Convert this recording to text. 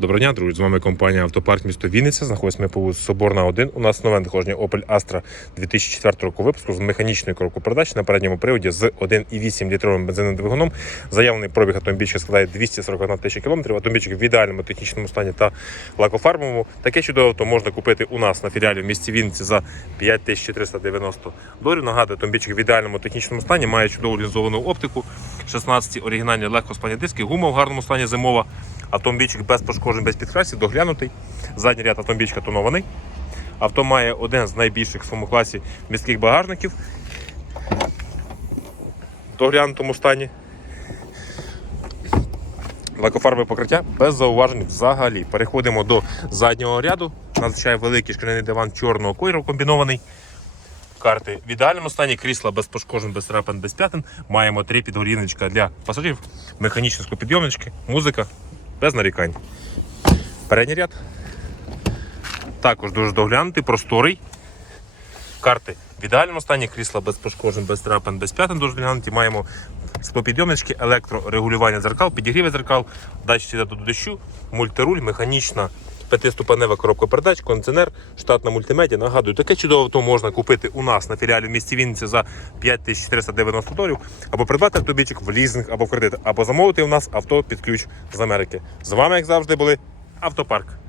Доброго дня, друзі. З вами компанія Автопарк місто Вінниця. Знаходимося ми по Соборна 1. У нас нове надходження Opel Astra 2004 року випуску з механічною коробкою передач на передньому приводі з 1,8 літровим бензиновим двигуном. Заявлений пробіг автомобільчика складає 241 тисяча кілометрів. Автомобільчик в ідеальному технічному стані та лакофарбовому. Таке чудове авто можна купити у нас на філіалі в місті Вінниці за 5490 доларів. Нагадую, автомобільчик в ідеальному технічному стані має чудову лінзовану оптику, 16 оригінальні легкосплані диски, гума в гарному стані зимова. Автомобільчик без пошкоджень, без підкрасів, доглянутий. Задній ряд автомобільчика тонований. Авто має один з найбільших в своєму класі міських багажників. В доглянутому стані. Лакофарбове покриття без зауважень взагалі. Переходимо до заднього ряду. Надзвичай великий шкіряний диван чорного кольору комбінований. Карти в ідеальному стані, крісла без пошкоджень, без трапин, без п'ятин. Маємо три підгоріночка для пасажирів, механічні підйомнички, музика без нарікань. Передній ряд. Також дуже доглянутий, просторий. Карти в ідеальному стані, крісла без пошкоджень, без трапин, без п'ятин дуже доглянуті. Маємо склопідйомнички, електрорегулювання дзеркал, підігріви дзеркал, датчик до дощу, мультируль, механічна п'ятиступенева коробка передач, кондиціонер, штатна мультимедіа. Нагадую, таке чудове авто можна купити у нас на філіалі в місті Вінниці за 5490 доларів, або придбати автобічок в лізинг або в кредит, або замовити у нас авто під ключ з Америки. З вами, як завжди, були Автопарк.